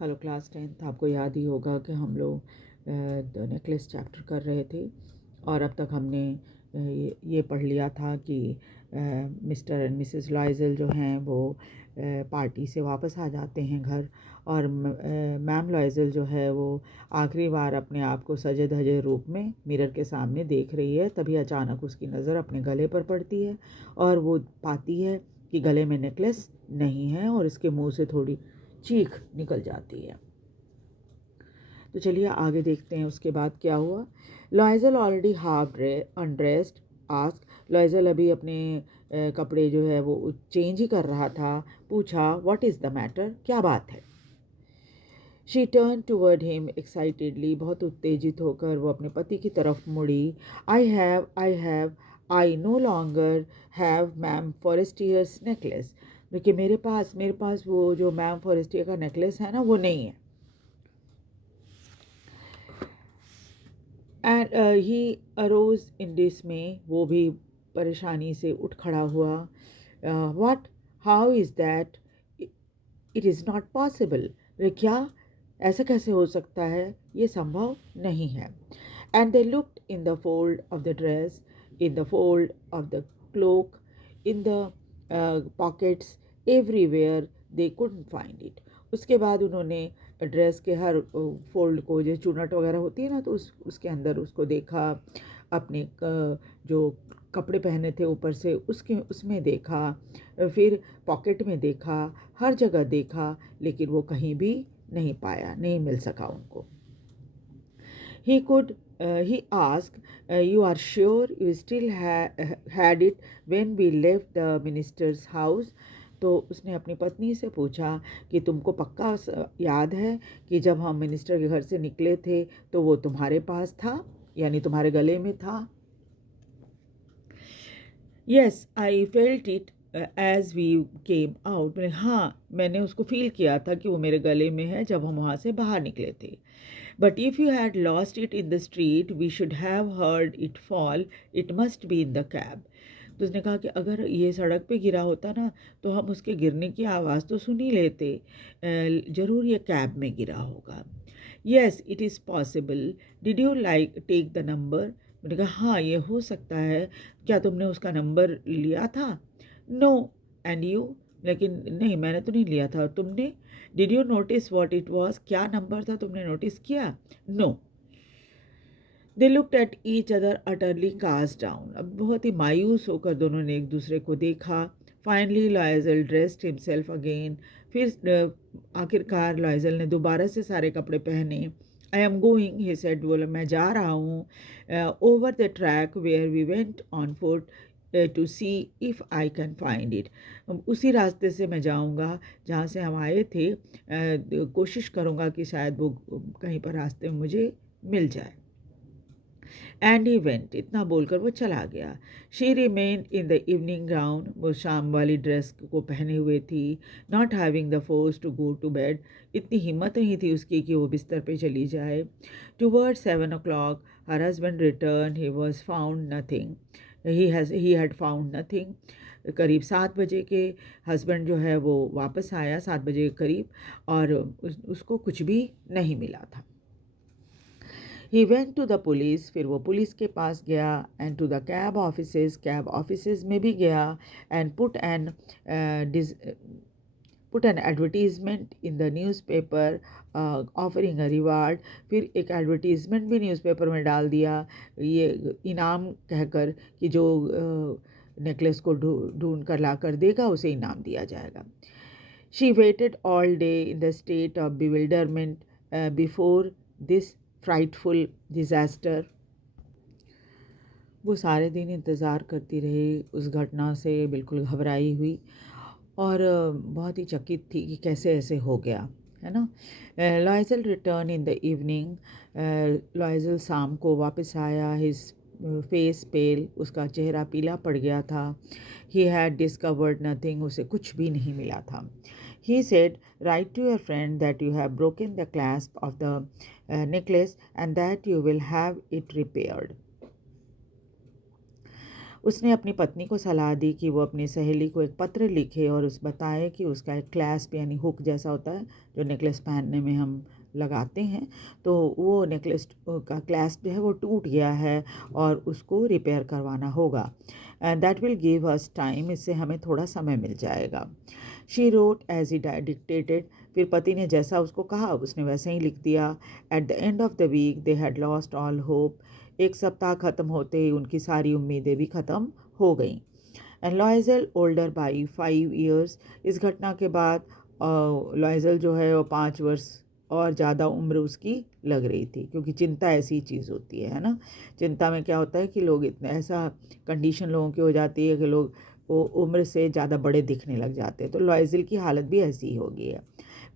Hello class 10th। आपको याद ही होगा कि हम लोग नेकलेस चैप्टर कर रहे थे और अब तक हमने ये पढ़ लिया था कि मिस्टर एंड मिसेस लॉयज़ल जो हैं वो पार्टी से वापस आ जाते हैं घर, और मैम लॉयज़ल जो है वो आखिरी बार अपने आप को सजे धजे रूप में मिरर के सामने देख रही है। तभी अचानक उसकी नज़र अपने गले पर पड़ती है और वो पाती है कि गले में नेकलेस नहीं है और इसके मुंह से थोड़ी चीख निकल जाती है। तो चलिए आगे देखते हैं उसके बाद क्या हुआ। लॉयज़ल ऑलरेडी हाफ अनड्रेस्ड आस्क। लॉयज़ल अभी अपने कपड़े जो है वो चेंज ही कर रहा था। पूछा, व्हाट इज़ द मैटर, क्या बात है। She turn toward him excitedly. बहुत उत्तेजित होकर वो अपने पति की तरफ मुड़ी। I no longer have ma'am Forestier's necklace. देखिए मेरे पास वो जो मैम फॉरेस्टियर का नेकलेस है ना, वो नहीं है। And he arose in dismay. वो भी परेशानी से उठ खड़ा हुआ। What, how is that, it is not possible. क्या, ऐसा कैसे हो सकता है, ये संभव नहीं है। And they looked in the fold of the dress, in the fold of the cloak, in the pockets, everywhere they couldn't find it. उसके बाद उन्होंने ड्रेस के हर फोल्ड को, जो चुनट वगैरह होती है ना, तो उसके अंदर उसको देखा। अपने जो कपड़े पहने थे ऊपर से उसमें देखा, फिर पॉकेट में देखा, हर जगह देखा, लेकिन वो कहीं भी नहीं पाया, नहीं मिल सका उनको। He asked, you are sure you still had it when we left the minister's house? तो उसने अपनी पत्नी से पूछा कि तुमको पक्का याद है कि जब हम मिनिस्टर के घर से निकले थे तो वो तुम्हारे पास था, यानी तुम्हारे गले में था। Yes, I felt it as we came out. हाँ, मैंने उसको फील किया था कि वो मेरे गले में है जब हम वहाँ से बाहर निकले थे। But if you had lost it in the street we should have heard it fall, it must be in the cab. तो उसने कहा कि अगर ये सड़क पे गिरा होता ना तो हम उसके गिरने की आवाज़ तो सुन ही लेते। ज़रूर ये कैब में गिरा होगा। Yes it is possible, did you like take the number. मैंने कहा हाँ, ये हो सकता है, क्या तुमने उसका नंबर लिया था। No, and you. लेकिन नहीं, मैंने तो नहीं लिया था, और तुमने। Did you notice what it was, क्या नंबर था, तुमने नोटिस किया। No. They looked at each other utterly cast down. अब बहुत ही मायूस होकर दोनों ने एक दूसरे को देखा। Finally Loisel dressed himself again. फिर आखिरकार लॉयज़ल ने दोबारा से सारे कपड़े पहने। I am going, he said, बोला मैं जा रहा हूँ, over the track where we went on foot to see if I can find it. उसी रास्ते से मैं जाऊँगा जहाँ से हम आए थे। कोशिश करूँगा कि शायद वो कहीं पर रास्ते में मुझे मिल जाए। एंड ही वेंट, इतना बोलकर वो चला गया। She remain in the evening gown. वो शाम वाली ड्रेस को पहने हुए थी। Not having the force to go to bed. इतनी हिम्मत नहीं थी उसकी कि वो बिस्तर पे चली जाए। Toward 7 o'clock her husband return, he was found nothing. He had found nothing. करीब 7 बजे के हस्बैंड जो है वो वापस आया, 7 बजे के करीब, और उसको कुछ भी नहीं मिला था। He went to the police. फिर वो पुलिस के पास गया। And to the cab offices में भी गया। And put an advertisement in the newspaper offering a reward. फिर एक एडवर्टीजमेंट भी न्यूज़पेपर में डाल दिया, ये इनाम कहकर कि जो नेकलेस को ढूंढ कर ला कर देगा उसे इनाम दिया जाएगा। She waited all day in the state of bewilderment before this frightful disaster. वो सारे दिन इंतज़ार करती रही, उस घटना से बिल्कुल घबराई हुई, और बहुत ही चकित थी कि कैसे ऐसे हो गया, है ना। लॉयज़ल रिटर्न इन द इवनिंग। लॉयज़ल शाम को वापस आया। हिज फेस पेल, उसका चेहरा पीला पड़ गया था। ही हैड डिस्कवर्ड नथिंग, उसे कुछ भी नहीं मिला था। He said, write to your friend that you have broken the clasp of the necklace and that you will have it repaired. उसने अपनी पत्नी को सलाह दी कि वो अपनी सहेली को एक पत्र लिखे और उस बताए कि उसका एक क्लैस्प यानी हुक जैसा होता है जो नेकलेस पहनने में हम लगाते हैं, तो वो नेकलेस का क्लैस्प जो है वो टूट गया है और उसको रिपेयर करवाना होगा। And that will give us time, इससे हमें थोड़ा समय मिल जाएगा। She wrote as he dictated, फिर पति ने जैसा उसको कहा उसने वैसे ही लिख दिया। At the end of the week they had lost all hope, एक सप्ताह ख़त्म होते ही उनकी सारी उम्मीदें भी ख़त्म हो गईं। एंड लॉयज़ल ओल्डर बाई 5 ईयर्स, इस घटना के बाद लॉयज़ल जो है वो 5 वर्ष और ज़्यादा उम्र उसकी लग रही थी, क्योंकि चिंता ऐसी चीज़ होती है ना। चिंता में क्या होता है कि लोग इतने ऐसा कंडीशन लोगों की हो जाती है कि लोग वो उम्र से ज़्यादा बड़े दिखने लग जाते हैं। तो लॉयज़ल की हालत भी ऐसी ही हो गई है।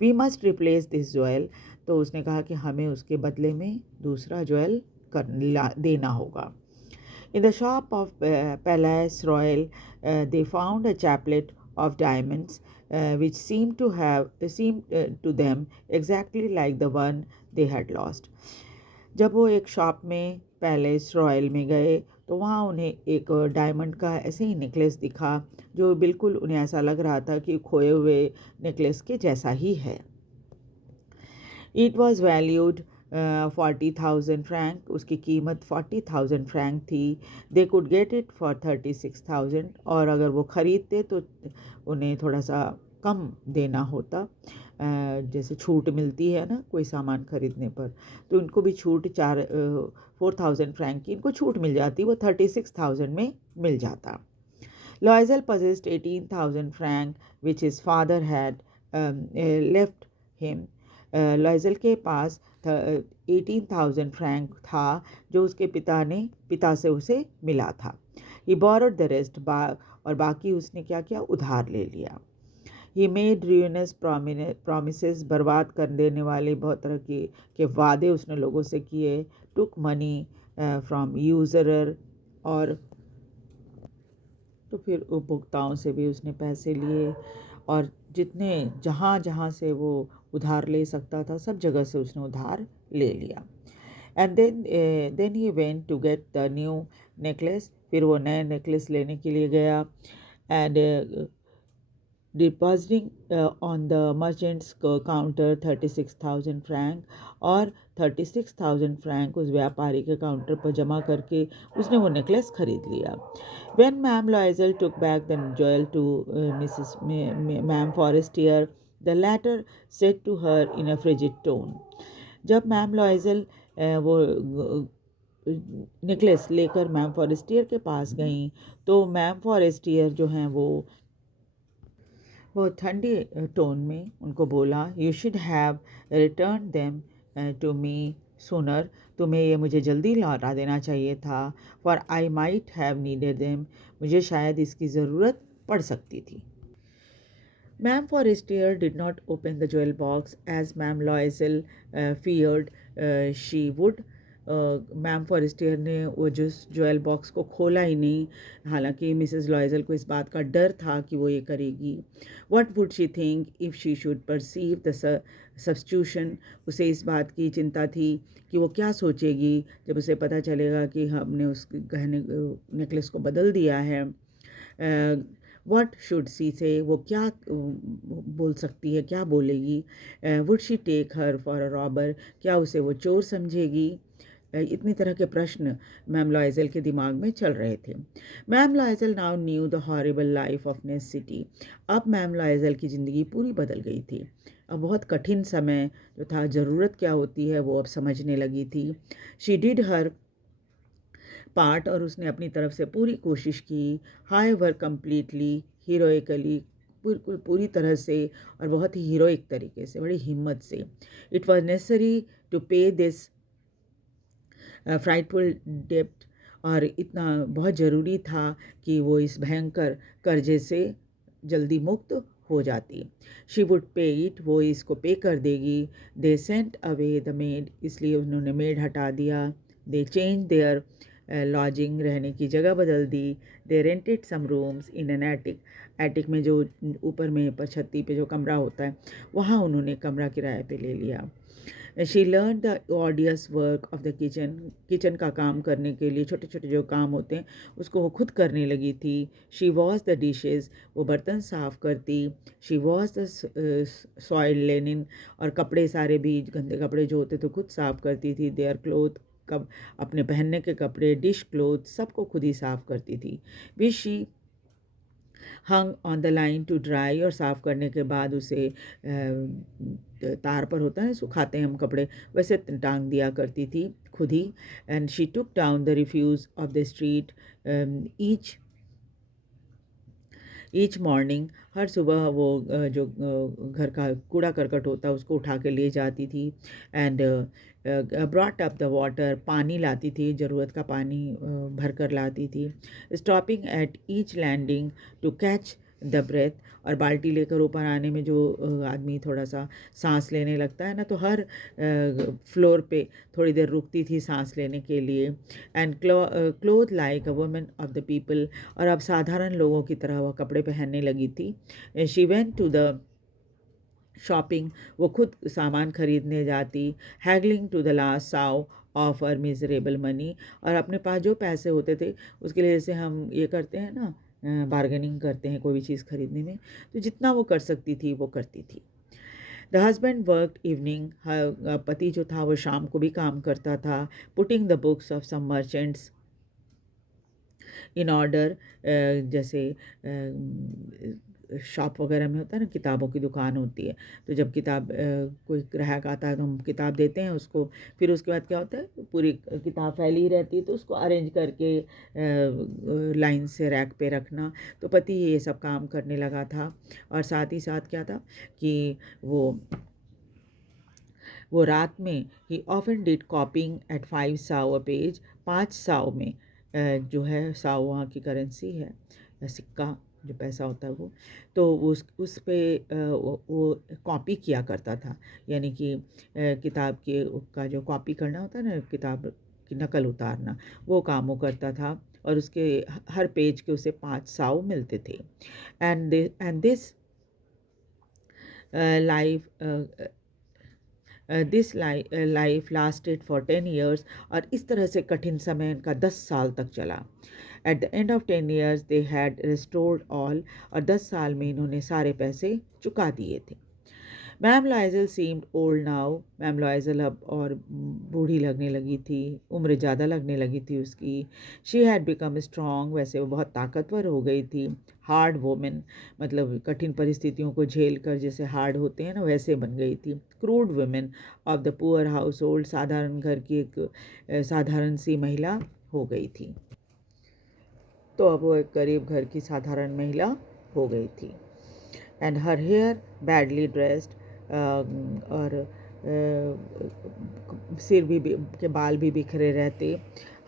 We must replace this jewel, तो उसने कहा कि हमें उसके बदले में दूसरा ज्वेल देना होगा। In the shop of Palace Royal, they found a chaplet of diamonds, which seemed to them exactly like the one they had lost. जब वो एक शॉप में पैलेस रॉयल में गए तो वहाँ उन्हें एक डायमंड का ऐसे ही नेकलेस दिखा जो बिल्कुल उन्हें ऐसा लग रहा था कि खोए हुए नेकलेस के जैसा ही है। इट वॉज़ वैल्यूड 40,000 फ्रैंक, उसकी कीमत 40,000 फ्रैंक थी। They could get it for 36,000, और अगर वो ख़रीदते तो उन्हें थोड़ा सा कम देना होता। जैसे छूट मिलती है ना कोई सामान ख़रीदने पर, तो इनको भी छूट 4,000 फ्रैंक की इनको छूट मिल जाती, वो 36,000 में मिल जाता। लॉयज़ल possessed 18,000 franc which his father had left him. लॉयज़ल के पास 18,000 फ्रैंक था जो उसके पिता से उसे मिला था। He borrowed the rest, और बाकी उसने क्या किया, उधार ले लिया। He made ruinous promises, बर्बाद कर देने वाले बहुत तरह के वादे उसने लोगों से किए। Took money from usurer, और तो फिर उपभोक्ताओं से भी उसने पैसे लिए, और जितने जहाँ से वो उधार ले सकता था सब जगह से उसने उधार ले लिया। And then he went to get the new necklace, फिर वो नए नेकलेस लेने के लिए गया। And depositing on the merchant's counter 36,000 franc, और 36,000 फ्रैंक उस व्यापारी के काउंटर पर जमा करके उसने वो नेकलेस खरीद लिया। When Ma'am Loisel took back the jewel to Mrs. Ma'am Forestier, the latter said to her in a frigid tone. जब मैम लॉयज़ल वो नेकलेस लेकर मैम फॉरेस्टियर के पास गई तो मैम फॉरेस्टियर जो हैं वो ठंडी टोन में उनको बोला, you should have return them to me sooner, तुम्हें ये मुझे जल्दी लौटा देना चाहिए था। For I might have needed them, मुझे शायद इसकी ज़रूरत पड़ सकती थी। Ma'am Forestier did not open the jewel box as ma'am Loisel feared she would. Ma'am Forestier ने वो ज्वेल बॉक्स को खोला ही नहीं, हालांकि मिसेस लॉयज़ल को इस बात का डर था कि वो ये करेगी। What would she think if she should perceive the substitution, उसे इस बात की चिंता थी कि वो क्या सोचेगी जब उसे पता चलेगा कि हमने उस गहने नेकलेस को बदल दिया है। व्हाट शुड सी से, वो क्या बोल सकती है, क्या बोलेगी। Would she take her for a robber, क्या उसे वो चोर समझेगी। इतनी तरह के प्रश्न मैम लॉयज़ल के दिमाग में चल रहे थे। Ma'am Loisel now knew the horrible life of necessity, अब मैम लॉयज़ल की ज़िंदगी पूरी बदल गई थी। अब बहुत कठिन समय जो था, ज़रूरत क्या होती है वो अब समझने लगी थी। शी डिड हर पार्ट, और उसने अपनी तरफ से पूरी कोशिश की। हाउएवर कंप्लीटली हीरोइकली, बिल्कुल पूरी तरह से और बहुत ही हीरोइक तरीके से, बड़ी हिम्मत से। इट वॉज नेसेसरी टू पे दिस फ्राइटफुल डेप्ट, और इतना बहुत ज़रूरी था कि वो इस भयंकर कर्जे से जल्दी मुक्त हो जाती। शी वुड पे इट, वो इसको पे कर देगी। They sent away the made, इसलिए उन्होंने मेड हटा दिया। दे चेंज देयर लॉजिंग, रहने की जगह बदल दी। They rented some rooms in an attic, attic में जो ऊपर में पर छत्ती पे जो कमरा होता है वहाँ उन्होंने कमरा किराए पे ले लिया। She learn the ऑडियस work of the kitchen, kitchen का काम करने के लिए छोटे छोटे जो काम होते हैं उसको वो खुद करने लगी थी। शी वॉश द डिशेज़, वो बर्तन साफ़ करती। She wash the soil Lenin, और कपड़े सारे भी गंदे कपड़े जो होते तो खुद साफ़ करती थी। देयर क्लोथ, कब अपने पहनने के कपड़े, डिश क्लोथ, सबको खुद ही साफ़ करती थी। Which she hung on the line to dry, और साफ़ करने के बाद उसे तार पर होता है सुखाते हैं हम कपड़े, वैसे टांग दिया करती थी खुद ही। And she took down the refuse of the street each morning, हर सुबह वो जो घर का कूड़ा करकट होता है उसको उठा के ले जाती थी। And brought up the water, पानी लाती थी, ज़रूरत का पानी भर कर लाती थी। Stopping at each landing to catch the breath, और बाल्टी लेकर ऊपर आने में जो आदमी थोड़ा सा सांस लेने लगता है ना, तो हर फ्लोर पे थोड़ी देर रुकती थी सांस लेने के लिए। And cloth like a woman of the people, और अब साधारण लोगों की तरह वह कपड़े पहनने लगी थी। She went to the shopping, वो खुद सामान खरीदने जाती। Haggling to the last sou of her miserable money, और अपने पास जो पैसे होते थे उसके लिए, जैसे हम ये करते हैं ना, बार्गेनिंग करते हैं कोई भी चीज़ खरीदने में, तो जितना वो कर सकती थी वो करती थी। द हस्बैंड वर्क इवनिंग, पति जो था वो शाम को भी काम करता था। Putting the books of some merchants in order, जैसे शॉप वगैरह में होता है ना, किताबों की दुकान होती है, तो जब किताब कोई ग्राहक आता है तो हम किताब देते हैं उसको, फिर उसके बाद क्या होता है पूरी किताब फैली रहती है तो उसको अरेंज करके लाइन से रैक पे रखना। तो पति ये सब काम करने लगा था, और साथ ही साथ क्या था कि वो रात में ही often did copying at 5 sou a page, 5 साउ में जो है, साउ वहाँ की करेंसी है, सिक्का जो पैसा होता है वो, तो उस पे वो कॉपी किया करता था, यानी कि किताब के का जो कॉपी करना होता है ना, किताब की नकल उतारना, वो काम वो करता था। और उसके हर पेज के उसे 5 साउ मिलते थे। And this life this life lasted for 10 years, और इस तरह से कठिन समय इनका 10 साल तक चला। Eight the end of 10 years they had restored all, और 10 साल में इन्होंने सारे पैसे चुका दिए थे। Ma'am Loisel seemed old now, ma'am Loisel अब और बूढ़ी लगने लगी थी, उम्र ज़्यादा लगने लगी थी उसकी। शी हैड बिकम स्ट्रॉन्ग, वैसे वो बहुत ताकतवर हो गई थी। हार्ड वुमेन, मतलब कठिन परिस्थितियों को झेल कर जैसे हार्ड होते हैं ना, वैसे बन गई थी। Crude women of the poor house hold, साधारण घर की एक साधारण सी महिला हो गई थी। तो अब वो एक गरीब घर की साधारण महिला हो गई थी। And her hair badly dressed, और सिर भी के बाल भी बिखरे रहते।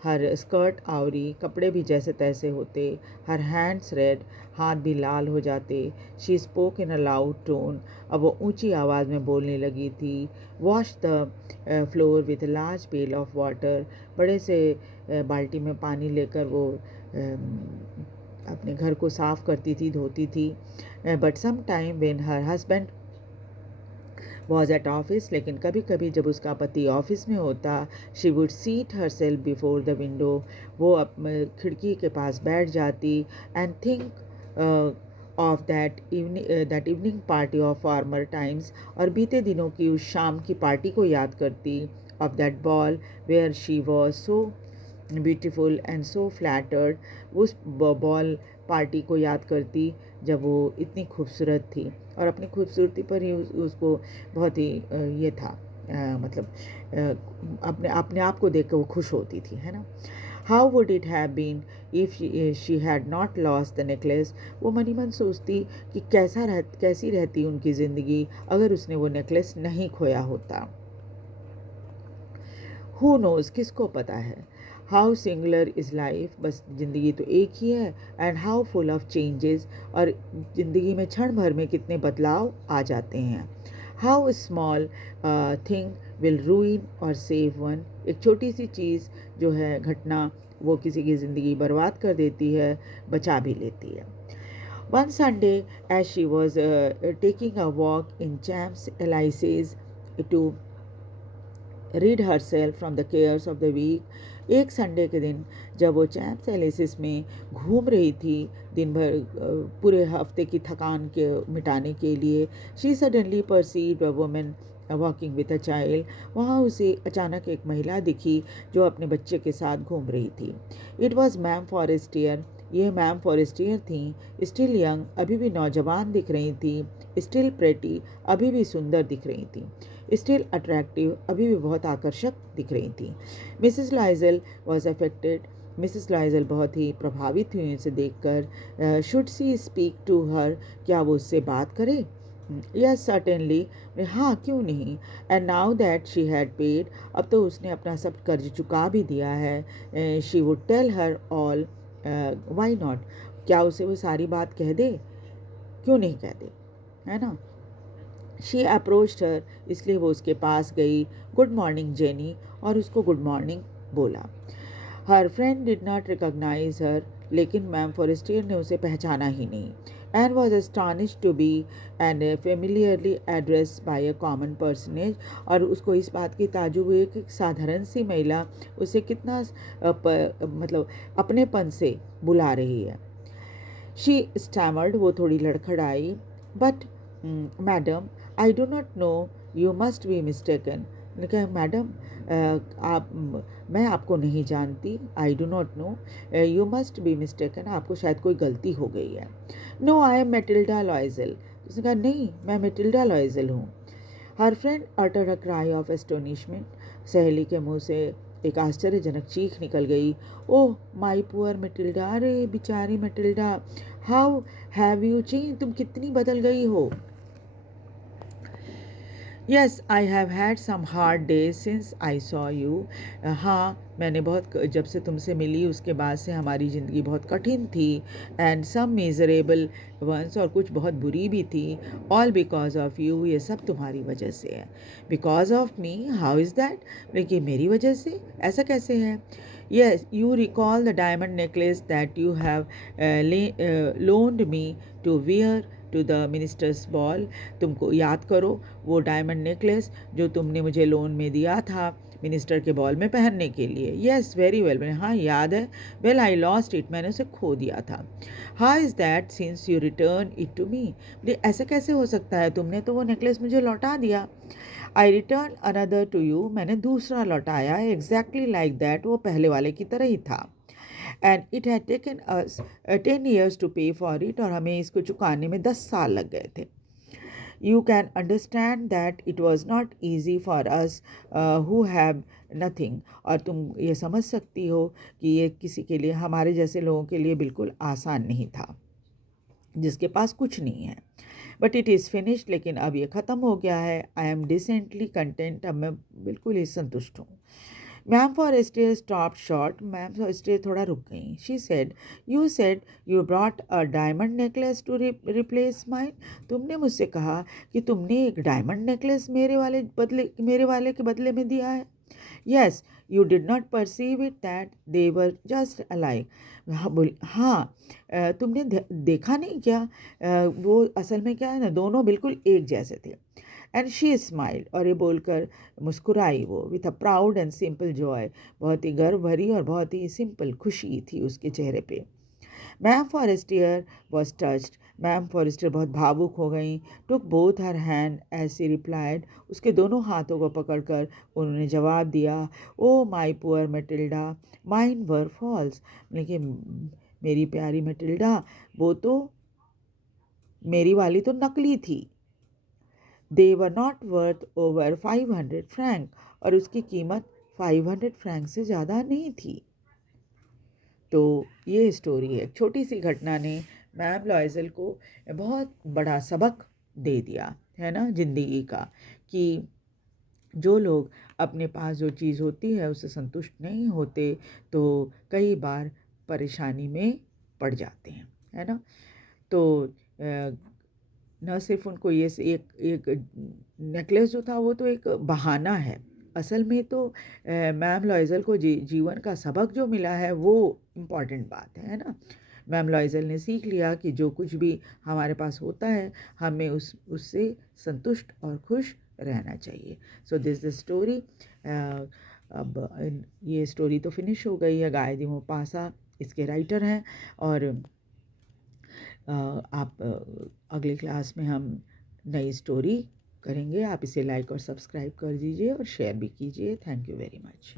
हर स्कर्ट आवरी, कपड़े भी जैसे तैसे होते। हर हैंड्स रेड, हाथ भी लाल हो जाते। She spoke in a loud tone, अब वो ऊंची आवाज़ में बोलने लगी थी। Wash the floor with large pail of water, बड़े से बाल्टी में पानी लेकर वो अपने घर को साफ़ करती थी, धोती थी। But some time when her husband was at office, लेकिन कभी कभी जब उसका पति ऑफिस में होता, she would seat herself before the window, वो खिड़की के पास बैठ जाती। And think of that evening party of former times, और बीते दिनों की उस शाम की पार्टी को याद करती। Of that ball where she was so beautiful and so flattered, उस बॉल पार्टी को याद करती जब वो इतनी खूबसूरत थी, और अपनी खूबसूरती पर ही उसको बहुत ही ये था, मतलब अपने अपने आप को देख कर वो खुश होती थी, है ना। How would it have been if she had not lost the necklace, वो मनी मन सोचती कि कैसी रहती उनकी ज़िंदगी अगर उसने वो नेकलेस नहीं खोया होता। हु नोज़, किसको पता है। हाउ सिंगुलर इज़ लाइफ, बस ज़िंदगी तो एक ही है। And how full of changes, और ज़िंदगी में क्षण भर में कितने बदलाव आ जाते हैं। हाउ स्मॉल थिंग विल रूइन और सेव वन। एक छोटी सी चीज़ जो है, घटना, वो किसी की ज़िंदगी बर्बाद कर देती है, बचा भी लेती है। One Sunday, as she was taking a walk in Champs Elysees to rid herself from the cares of the week, एक संडे के दिन जब वो चैम्प्स एलिसिस में घूम रही थी दिन भर पूरे हफ्ते की थकान के मिटाने के लिए, she suddenly perceived a woman walking with a child. वहाँ उसे अचानक एक महिला दिखी जो अपने बच्चे के साथ घूम रही थी। It was ma'am Forestier. ये मैम फॉरेस्टियर थी। स्टिल यंग, अभी भी नौजवान दिख रही थी। स्टिल प्रेटी, अभी भी सुंदर दिख रही थी। स्टिल अट्रैक्टिव, अभी भी बहुत आकर्षक दिख रही थी। Mrs Loisel was affected. Mrs Loisel बहुत ही प्रभावित हुई उसे देखकर। Should she speak to her, क्या वो उससे बात करे? यस सर्टेनली, हाँ क्यों नहीं। And now that she had paid, अब तो उसने अपना सब कर्ज चुका भी दिया है। She would tell her all, why not, क्या उसे वो सारी बात कह दे? क्यों नहीं कह दे, है ना। शी अप्रोच्ड हर, इसलिए वो उसके पास गई। गुड मॉर्निंग जेनी, और उसको गुड मॉर्निंग बोला। Her friend did not recognize her, लेकिन मैम फॉरेस्टियर ने उसे पहचाना ही नहीं। And was astonished to be and familiarly address by a common personage, और उसको इस बात की ताजुब हुई कि साधारण सी महिला उसे कितना मतलब अपनेपन से बुला रही है। शी स्टैमर्ड, वो थोड़ी लड़खड़ाई। But madam, I do not know, you must be mistaken. मैंने कहा मैडम, आप मैं आपको नहीं जानती। I do not know, you must be mistaken, आपको शायद कोई गलती हो गई है। No, I am Mathilde Loisel. उसने कहा नहीं, मैं मेटिल्डा लॉयजल हूँ। Her friend utter a cry of astonishment, सहेली के मुंह से एक आश्चर्यजनक चीख निकल गई। ओह माई पुअर मेटिल्डा, अरे बेचारी Mathilde, how have you change, तुम कितनी बदल गई हो। Yes I have had some hard days since I saw you. हाँ, मैंने बहुत, जब से तुमसे मिली उसके बाद से हमारी ज़िंदगी बहुत कठिन थी। एंड सम मेजरेबल वंस, और कुछ बहुत बुरी भी थी। ऑल बिकॉज ऑफ यू, ये सब तुम्हारी वजह से है। Because of me, how is that, लेकिन मेरी वजह से ऐसा कैसे है? Yes, you recall the diamond necklace that you have loaned me to wear to the minister's ball. तुमको याद करो वो डायमंड नेकलेस जो तुमने मुझे लोन में दिया था मिनिस्टर के बॉल में पहनने के लिए। येस वेरी वेल, मैंने हाँ याद है। वेल आई लॉस्ट इट, मैंने उसे खो दिया था। How is that since you return it to me, बोले ऐसा कैसे हो सकता है, तुमने तो वो नेकलेस मुझे लौटा दिया। आई रिटर्न अनदर टू यू, मैंने दूसरा लौटाया, एग्जैक्टली लाइक दैट, वो पहले वाले की तरह ही था। And it had taken us 10 years to pay for it, और हमें इसको चुकाने में 10 साल लग गए थे। You can understand that it was not easy for us who have nothing, और तुम ये समझ सकती हो कि ये किसी के लिए, हमारे जैसे लोगों के लिए बिल्कुल आसान नहीं था जिसके पास कुछ नहीं है। बट इट इज़ फिनिश्ड, लेकिन अब ये ख़त्म हो गया है। आई एम डिसेंटली कंटेंट, अब मैं बिल्कुल ही संतुष्ट हूँ। Ma'am Forestier stop short, ma'am Forestier थोड़ा रुक गई। She said you brought a diamond necklace to replace mine, तुमने मुझसे कहा कि तुमने एक डायमंड नेकलेस मेरे वाले के बदले में दिया है। Yes, you did not perceive it that they were just alike. हाँ, तुमने देखा नहीं क्या, वो असल में क्या है ना, दोनों बिल्कुल एक जैसे थे। एंड शी स्माइल्ड, और ये बोलकर मुस्कुराई वो, with a proud and simple Joy, बहुत ही गर्व भरी और बहुत ही सिंपल खुशी थी उसके चेहरे पे। Ma'am Forestier was touched, ma'am Forestier बहुत भावुक हो गई। Took both her hand as she replied, उसके दोनों हाथों को पकड़कर उन्होंने जवाब दिया, oh my poor Mathilde, mine were false, लेकिन मेरी प्यारी मेटिल्डा, वो तो मेरी वाली तो नकली थी। They were not worth over 500 franc, और उसकी कीमत 500 फ्रैंक से ज़्यादा नहीं थी। तो ये स्टोरी है, छोटी सी घटना ने मैम लॉयजल को बहुत बड़ा सबक दे दिया है ना ज़िंदगी का, कि जो लोग अपने पास जो चीज़ होती है उससे संतुष्ट नहीं होते तो कई बार परेशानी में पड़ जाते हैं, है ना। तो न सिर्फ उनको ये एक एक नेकलेस जो था वो तो एक बहाना है, असल में तो मैम लॉयज़ल को जीवन का सबक जो मिला है वो इम्पॉर्टेंट बात है ना। मैम लॉयज़ल ने सीख लिया कि जो कुछ भी हमारे पास होता है हमें उससे संतुष्ट और खुश रहना चाहिए। So this the story. ये स्टोरी तो फिनिश हो गई है। गाय दी मोपासा इसके राइटर हैं। और आप अगली क्लास में हम नई स्टोरी करेंगे। आप इसे लाइक और सब्सक्राइब कर दीजिए और शेयर भी कीजिए। Thank you very much.